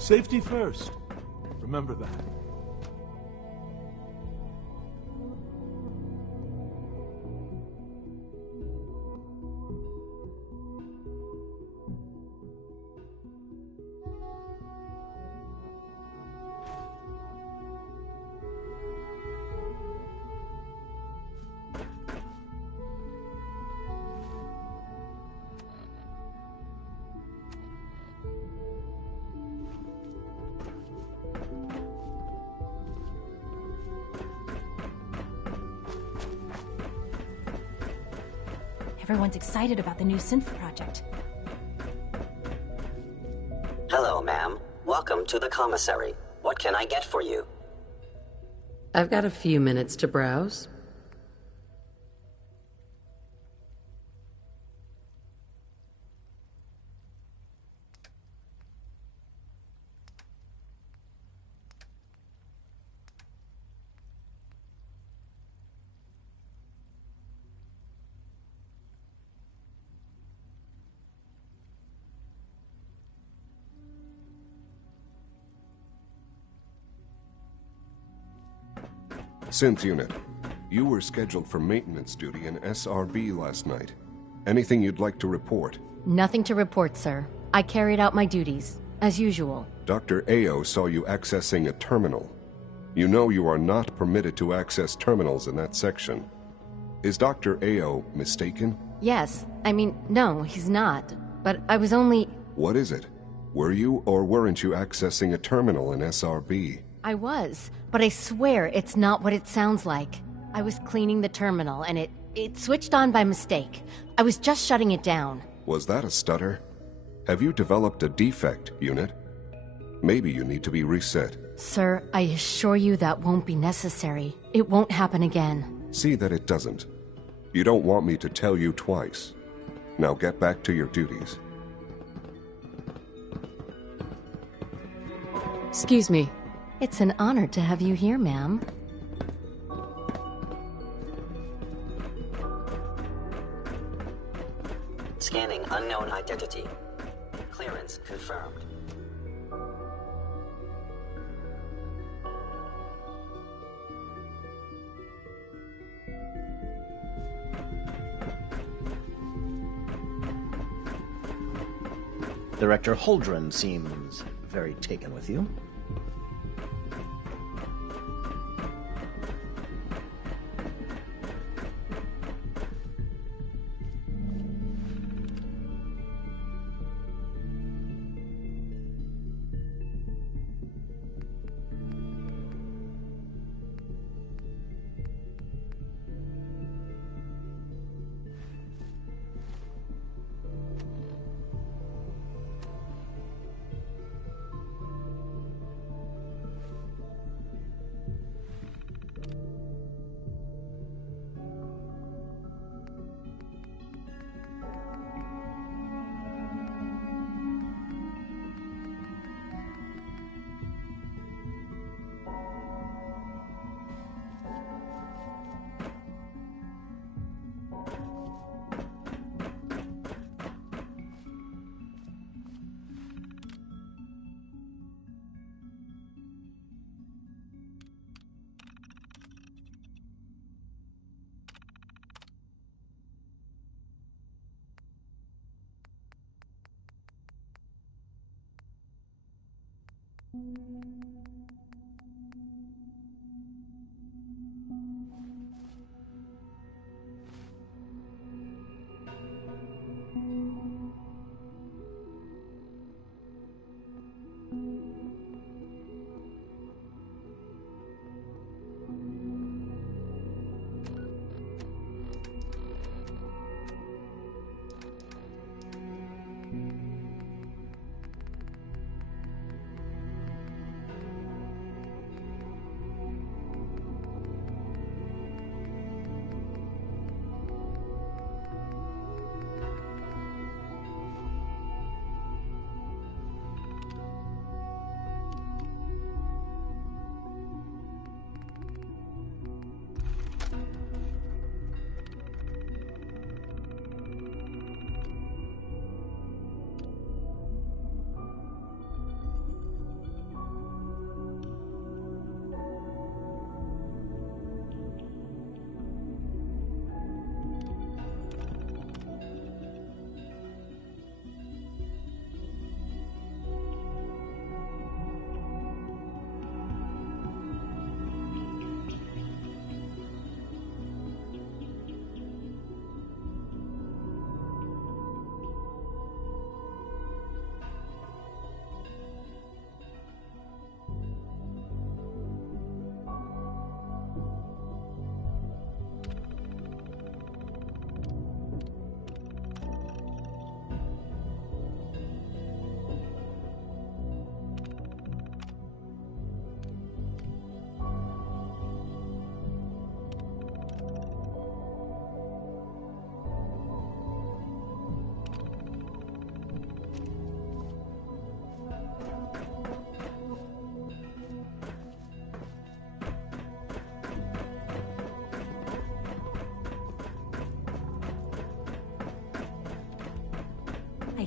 Safety first. Remember that. Everyone's excited about the new synth project. Hello, ma'am. Welcome to the commissary. What can I get for you? I've got a few minutes to browse. Synth Unit, you were scheduled for maintenance duty in SRB last night. Anything you'd like to report? Nothing to report, sir. I carried out my duties, as usual. Dr. Ao saw you accessing a terminal. You know you are not permitted to access terminals in that section. Is Dr. Ao mistaken? Yes. I mean, no, he's not. But I was only... What is it? Were you or weren't you accessing a terminal in SRB? I was, but I swear it's not what it sounds like. I was cleaning the terminal and it switched on by mistake. I was just shutting it down. Was that a stutter? Have you developed a defect, Unit? Maybe you need to be reset. Sir, I assure you that won't be necessary. It won't happen again. See that it doesn't. You don't want me to tell you twice. Now get back to your duties. Excuse me. It's an honor to have you here, ma'am. Scanning unknown identity. Clearance confirmed. Director Holdren seems very taken with you.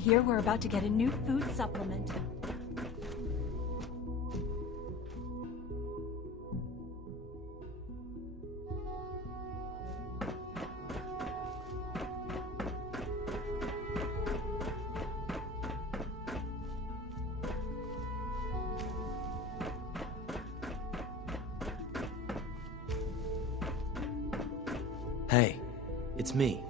hear we're about to get a new food supplement. Hey, it's me.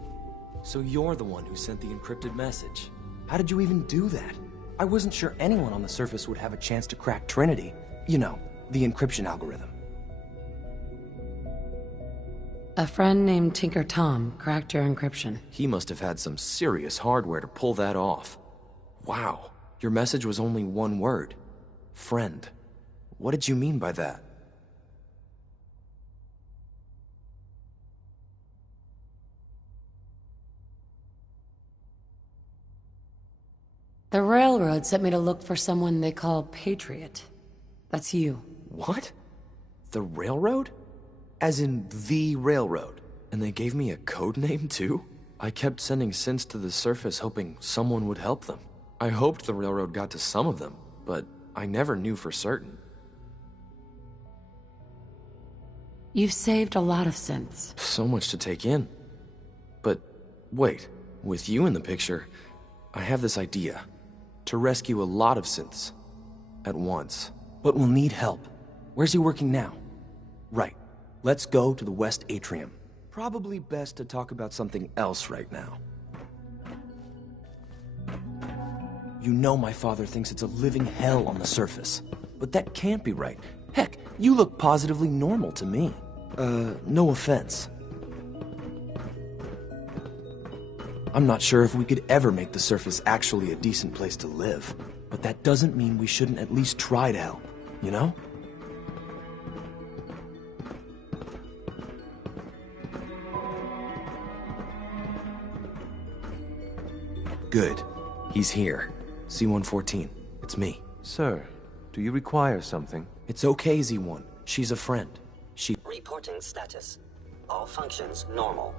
So you're the one who sent the encrypted message. How did you even do that? I wasn't sure anyone on the surface would have a chance to crack Trinity. You know, the encryption algorithm. A friend named Tinker Tom cracked your encryption. He must have had some serious hardware to pull that off. Wow, your message was only one word. Friend. What did you mean by that? The Railroad sent me to look for someone they call Patriot. That's you. What? The Railroad? As in the Railroad? And they gave me a code name too? I kept sending synths to the surface hoping someone would help them. I hoped the Railroad got to some of them, but I never knew for certain. You've saved a lot of synths. So much to take in. But wait, with you in the picture, I have this idea. To rescue a lot of synths. At once. But we'll need help. Where's he working now? Right. Let's go to the West Atrium. Probably best to talk about something else right now. You know my father thinks it's a living hell on the surface. But that can't be right. Heck, you look positively normal to me. No offense. I'm not sure if we could ever make the surface actually a decent place to live. But that doesn't mean we shouldn't at least try to help, you know? Good. He's here. C-114. It's me. Sir, do you require something? It's okay, Z-1. She's a friend. Reporting status. All functions normal.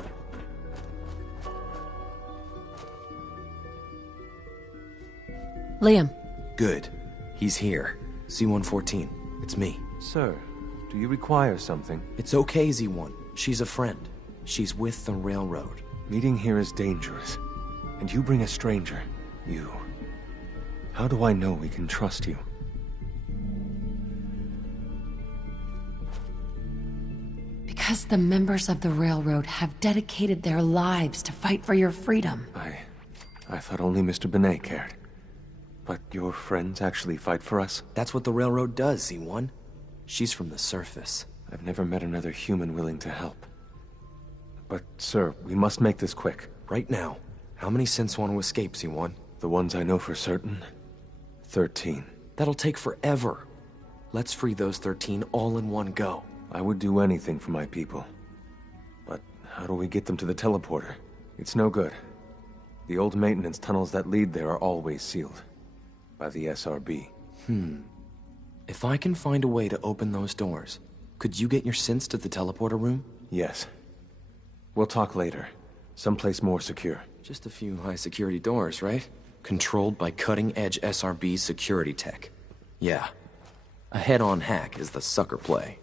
Liam. Good. He's here. C-114. It's me. Sir, do you require something? It's okay, Z-1. She's a friend. She's with the Railroad. Meeting here is dangerous. And you bring a stranger. You. How do I know we can trust you? Because the members of the Railroad have dedicated their lives to fight for your freedom. I thought only Mr. Benet cared. But your friends actually fight for us? That's what the Railroad does, Z-1. She's from the surface. I've never met another human willing to help. But, sir, we must make this quick. Right now. How many synths want to escape, Z-1? The ones I know for certain? 13. That'll take forever. Let's free those 13 all in one go. I would do anything for my people. But how do we get them to the teleporter? It's no good. The old maintenance tunnels that lead there are always sealed. By the SRB. If I can find a way to open those doors, could you get your synths to the teleporter room? Yes. We'll talk later. Someplace more secure. Just a few high-security doors, right? Controlled by cutting-edge SRB security tech. Yeah. A head-on hack is the sucker play.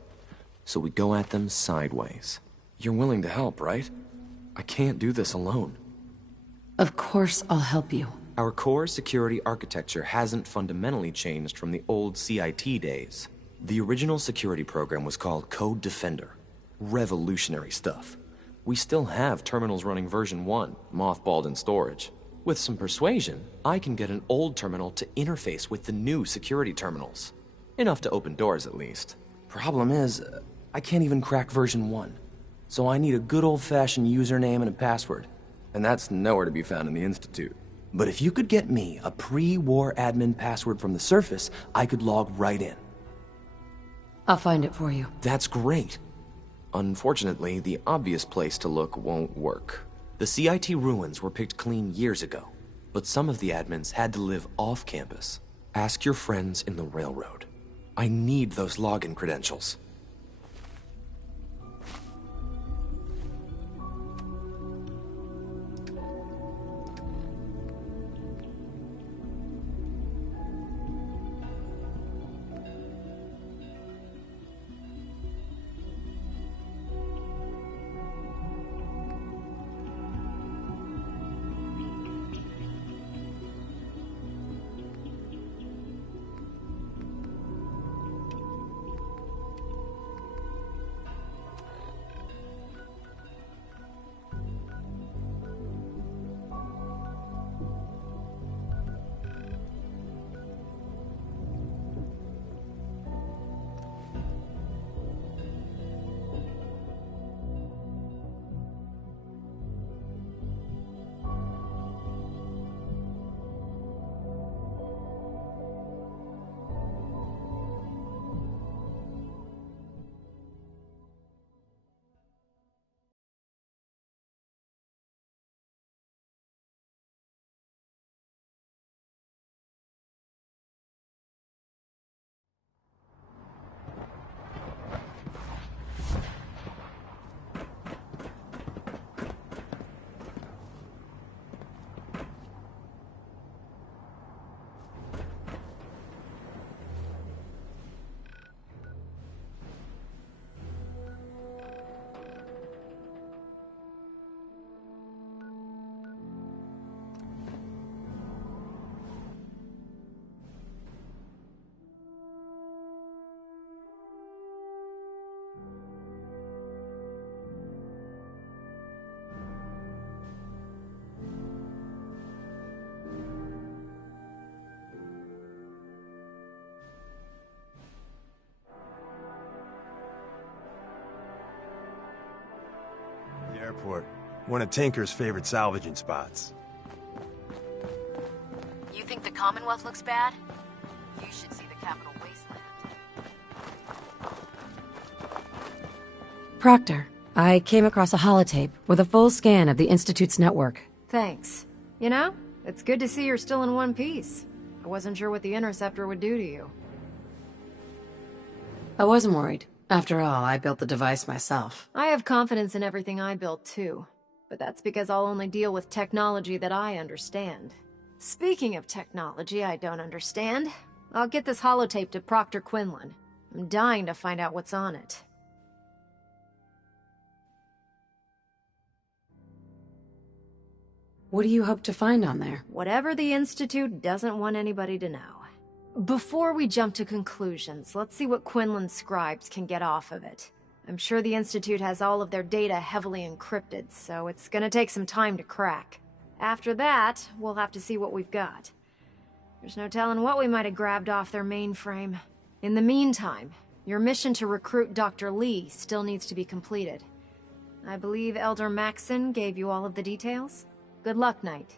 So we go at them sideways. You're willing to help, right? I can't do this alone. Of course I'll help you. Our core security architecture hasn't fundamentally changed from the old CIT days. The original security program was called Code Defender. Revolutionary stuff. We still have terminals running version 1, mothballed in storage. With some persuasion, I can get an old terminal to interface with the new security terminals. Enough to open doors, at least. Problem is, I can't even crack version 1. So I need a good old-fashioned username and a password. And that's nowhere to be found in the Institute. But if you could get me a pre-war admin password from the surface, I could log right in. I'll find it for you. That's great. Unfortunately, the obvious place to look won't work. The CIT ruins were picked clean years ago, but some of the admins had to live off campus. Ask your friends in the Railroad. I need those login credentials. Airport. One of Tinker's favorite salvaging spots. You think the Commonwealth looks bad? You should see the Capital Wasteland. Proctor, I came across a holotape with a full scan of the Institute's network. Thanks. You know, it's good to see you're still in one piece. I wasn't sure what the Interceptor would do to you. I wasn't worried. After all, I built the device myself. I have confidence in everything I built too. But that's because I'll only deal with technology that I understand. Speaking of technology I don't understand, I'll get this holotape to Proctor Quinlan. I'm dying to find out what's on it. What do you hope to find on there? Whatever the Institute doesn't want anybody to know. Before we jump to conclusions, let's see what Quinlan's scribes can get off of it. I'm sure the Institute has all of their data heavily encrypted, so it's gonna take some time to crack. After that, we'll have to see what we've got. There's no telling what we might have grabbed off their mainframe. In the meantime, your mission to recruit Dr. Lee still needs to be completed. I believe Elder Maxson gave you all of the details? Good luck, Knight.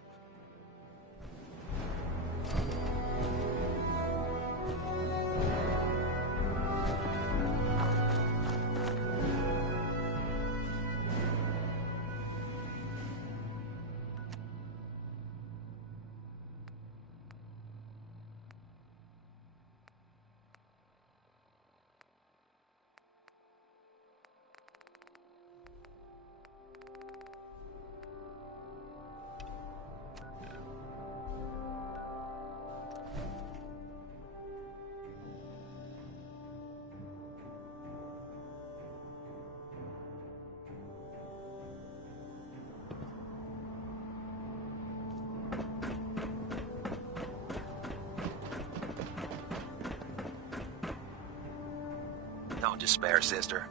Don't despair, sister.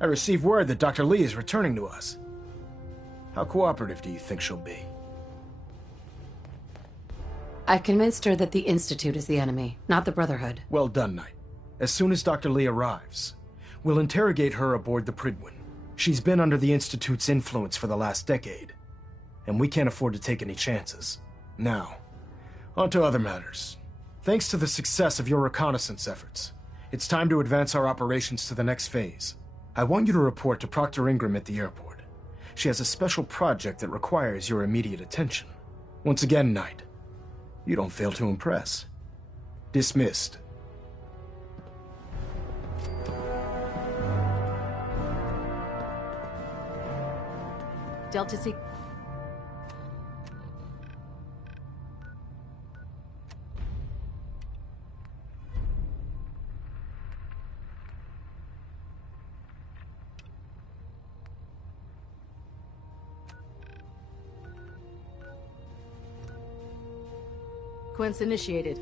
I received word that Dr. Lee is returning to us. How cooperative do you think she'll be? I've convinced her that the Institute is the enemy, not the Brotherhood. Well done, Knight. As soon as Dr. Lee arrives, we'll interrogate her aboard the Prydwen. She's been under the Institute's influence for the last decade, and we can't afford to take any chances. Now, on to other matters. Thanks to the success of your reconnaissance efforts, it's time to advance our operations to the next phase. I want you to report to Proctor Ingram at the airport. She has a special project that requires your immediate attention. Once again, Knight, you don't fail to impress. Dismissed. Delta C. Sequence initiated.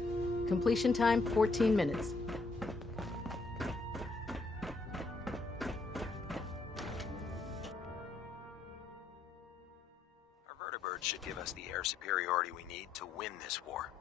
Completion time 14 minutes. Our vertibirds should give us the air superiority we need to win this war.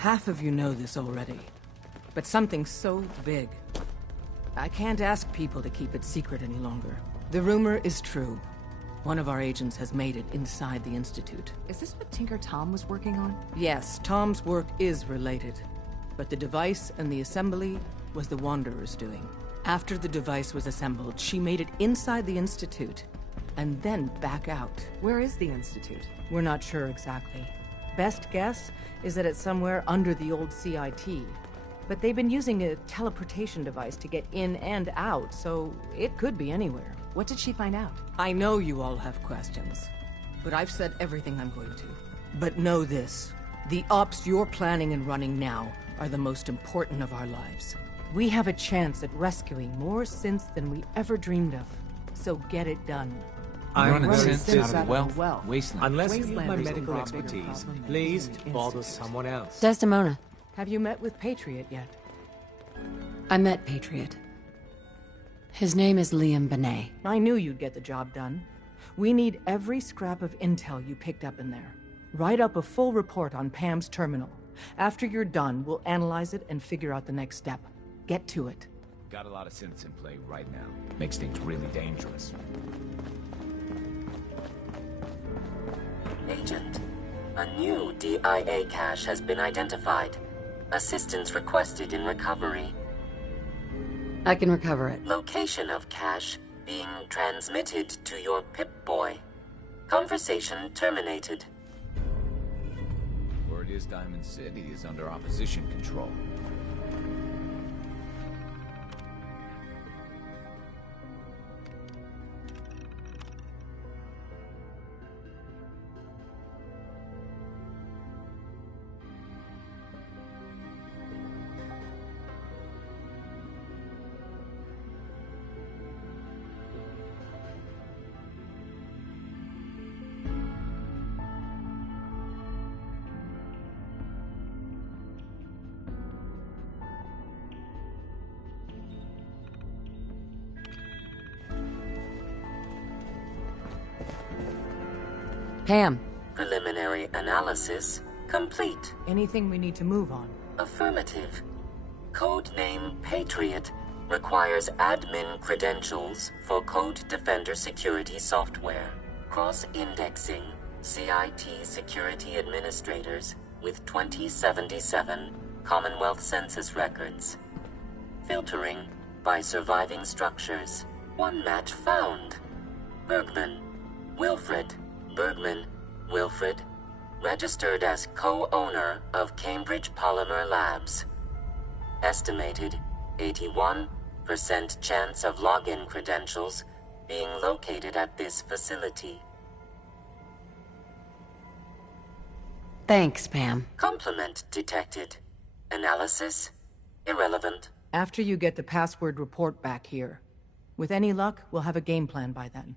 Half of you know this already, but something so big, I can't ask people to keep it secret any longer. The rumor is true. One of our agents has made it inside the Institute. Is this what Tinker Tom was working on? Yes, Tom's work is related, but the device and the assembly was the Wanderer's doing. After the device was assembled, she made it inside the Institute, and then back out. Where is the Institute? We're not sure exactly. Best guess is that it's somewhere under the old CIT. But they've been using a teleportation device to get in and out, so it could be anywhere. What did she find out? I know you all have questions, but I've said everything I'm going to. But know this, the ops you're planning and running now are the most important of our lives. We have a chance at rescuing more synths than we ever dreamed of. So get it done. I'm running synths out of out of wealth. Wasteland. Unless you need Wasteland my is medical a far bigger expertise, problem than please Institute. bother someone else. Desdemona. Have you met with Patriot yet? I met Patriot. His name is Liam Benet. I knew you'd get the job done. We need every scrap of intel you picked up in there. Write up a full report on Pam's terminal. After you're done, we'll analyze it and figure out the next step. Get to it. Got a lot of synths in play right now. Makes things really dangerous. Agent, a new DIA cache has been identified. Assistance requested in recovery. I can recover it. Location of cache being transmitted to your Pip-Boy. Conversation terminated. Word is Diamond City is under opposition control. Pam. Preliminary analysis complete. Anything we need to move on? Affirmative. Codename Patriot requires admin credentials for Code Defender security software. Cross-indexing CIT security administrators with 2077 Commonwealth Census records. Filtering by surviving structures. One match found. Bergman. Wilfred. Bergman. Wilfred. Registered as co-owner of Cambridge Polymer Labs. Estimated 81% chance of login credentials being located at this facility. Thanks, Pam. Complement detected. Analysis irrelevant. After you get the password report back here. With any luck, we'll have a game plan by then.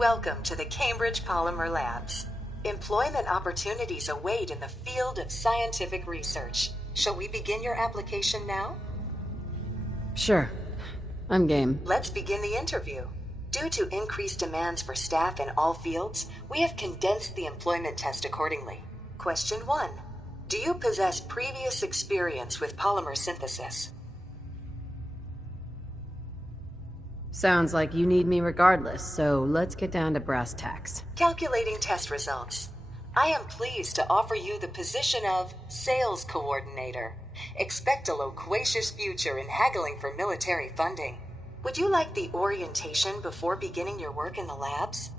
Welcome to the Cambridge Polymer Labs. Employment opportunities await in the field of scientific research. Shall we begin your application now? Sure. I'm game. Let's begin the interview. Due to increased demands for staff in all fields, we have condensed the employment test accordingly. Question 1. Do you possess previous experience with polymer synthesis? Sounds like you need me regardless, so let's get down to brass tacks. Calculating test results. I am pleased to offer you the position of Sales Coordinator. Expect a loquacious future in haggling for military funding. Would you like the orientation before beginning your work in the labs?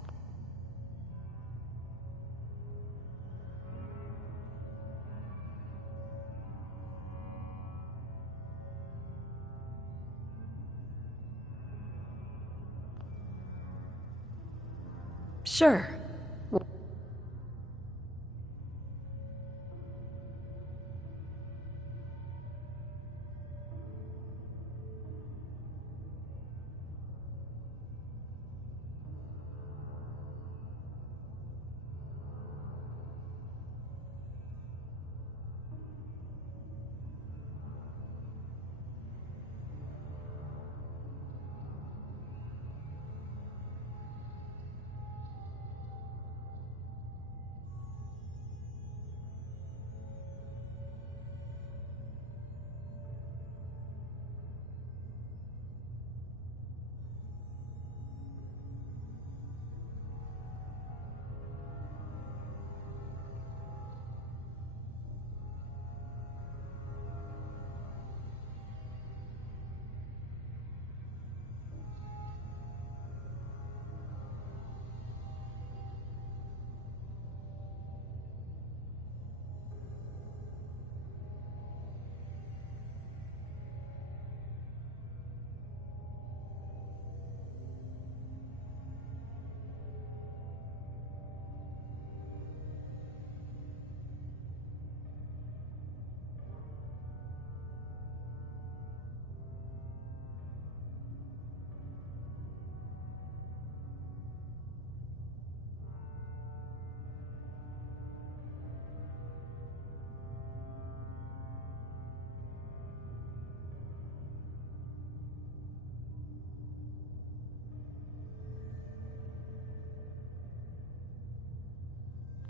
Sure.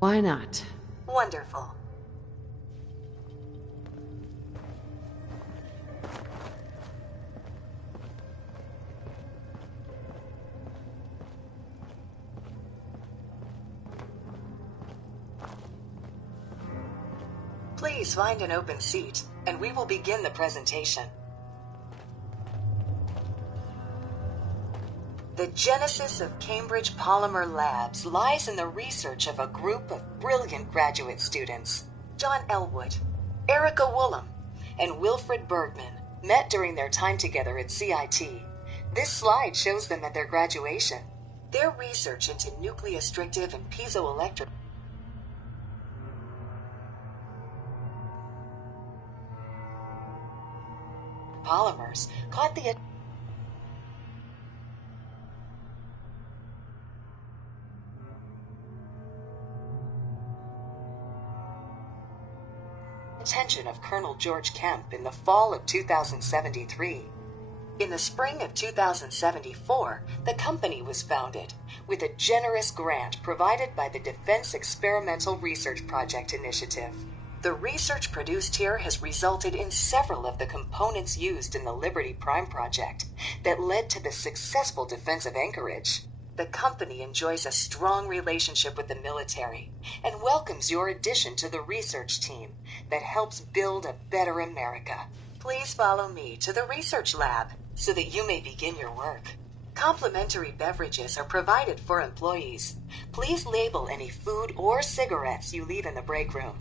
Why not? Wonderful. Please find an open seat, and we will begin the presentation. The genesis of Cambridge Polymer Labs lies in the research of a group of brilliant graduate students. John Elwood, Erica Woolham, and Wilfred Bergman met during their time together at CIT. This slide shows them at their graduation. Their research into nucleostrictive and piezoelectric polymers caught the attention of Colonel George Kemp in the fall of 2073. In the spring of 2074, the company was founded, with a generous grant provided by the Defense Experimental Research Project Initiative. The research produced here has resulted in several of the components used in the Liberty Prime project that led to the successful defense of Anchorage. The company enjoys a strong relationship with the military and welcomes your addition to the research team that helps build a better America. Please follow me to the research lab so that you may begin your work. Complimentary beverages are provided for employees. Please label any food or cigarettes you leave in the break room.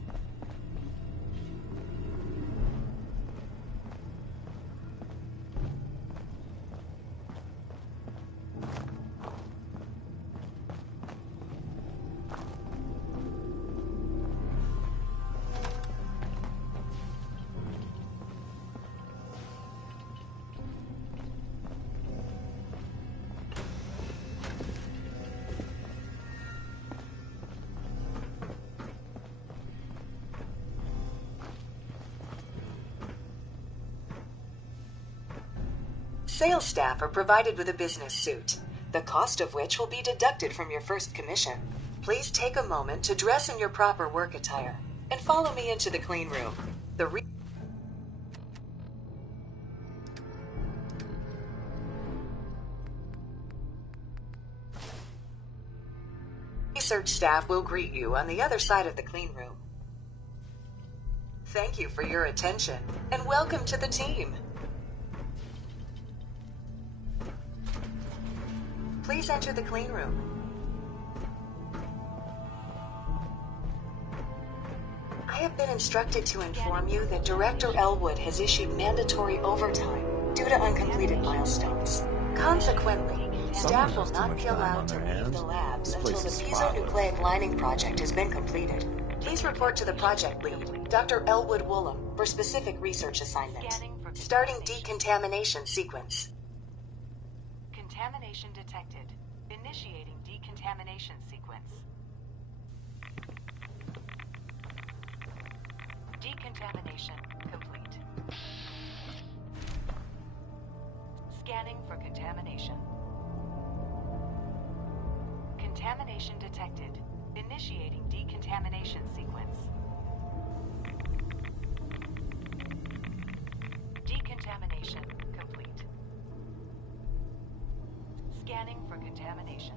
Sales staff are provided with a business suit, the cost of which will be deducted from your first commission. Please take a moment to dress in your proper work attire and follow me into the clean room. The research staff will greet you on the other side of the clean room. Thank you for your attention, and welcome to the team. Please enter the clean room. I have been instructed to inform you that Director Elwood has issued mandatory overtime due to uncompleted milestones. Consequently, staff will not be allowed to leave the labs until the piezonucleic lining project has been completed. Please report to the project lead, Dr. Elwood Woolham, for specific research assignment. Starting decontamination sequence. Contamination detected. Initiating decontamination sequence. Decontamination complete. Scanning for contamination. Contamination detected. Initiating decontamination sequence. Decontamination complete. Scanning for contamination.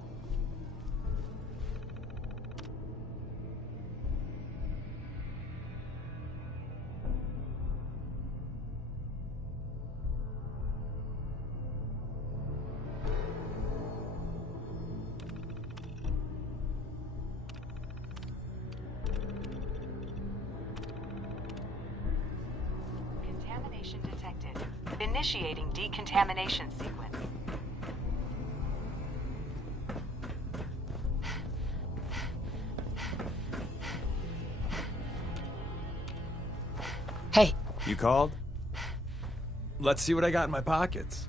Contamination detected. Initiating decontamination sequence. Hey. You called? Let's see what I got in my pockets.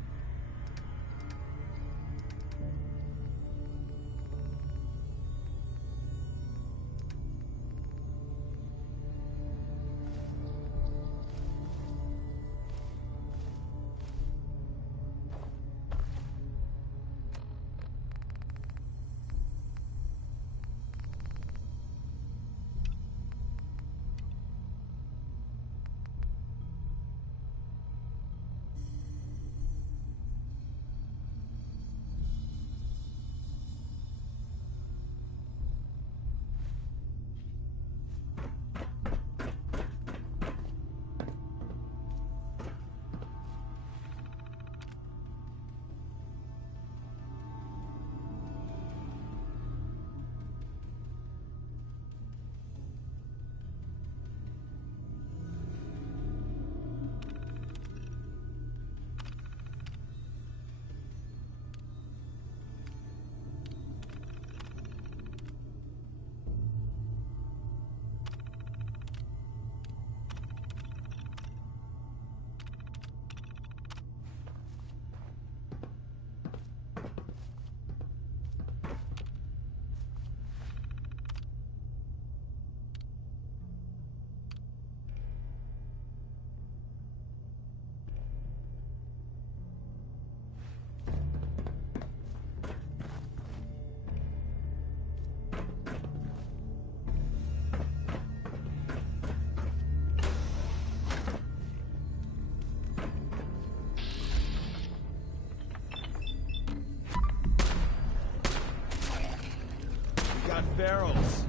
Got barrels.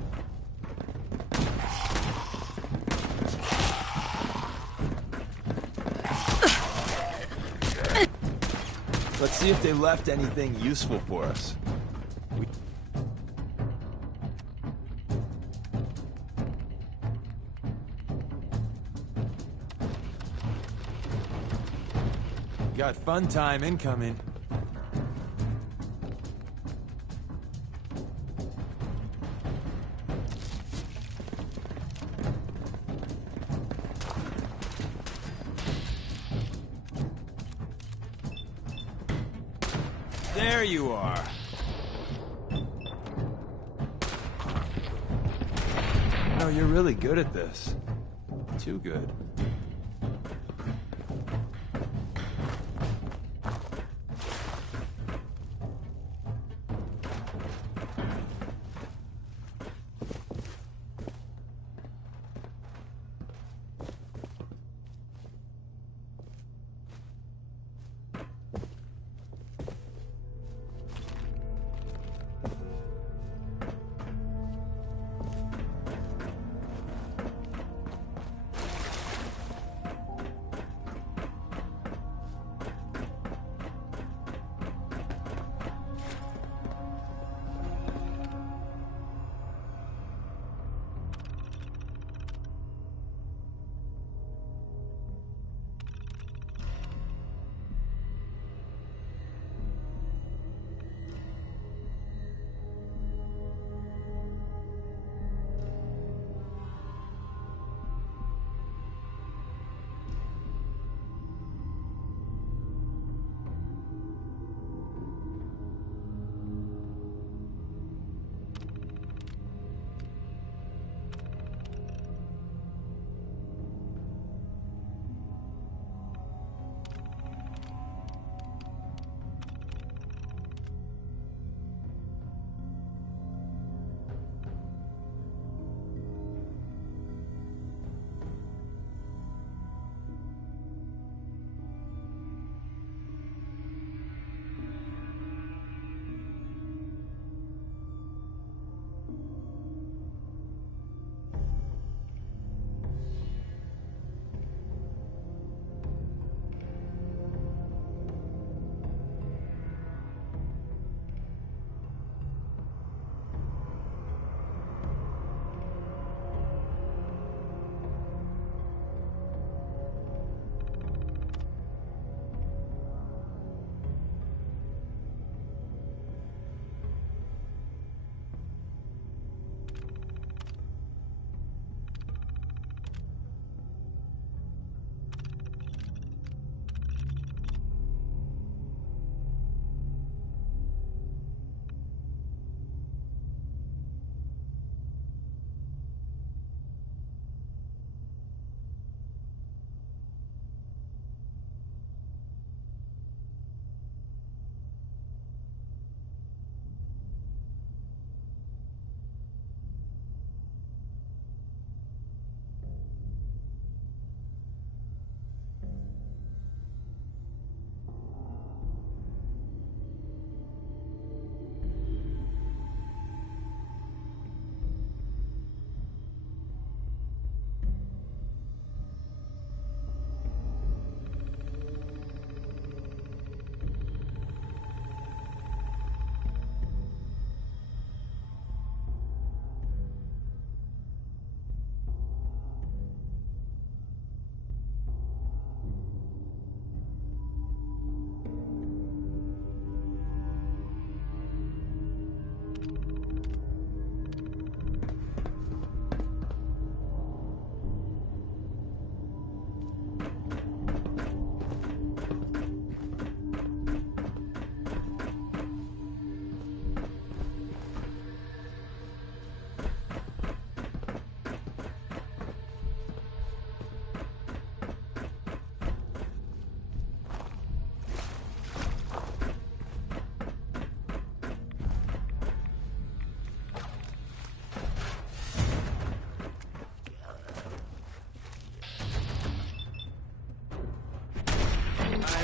Let's see if they left anything useful for us. Got fun time incoming. There you are. No, you're really good at this. Too good.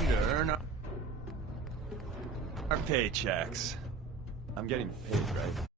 time to earn our paychecks. I'm getting paid, right?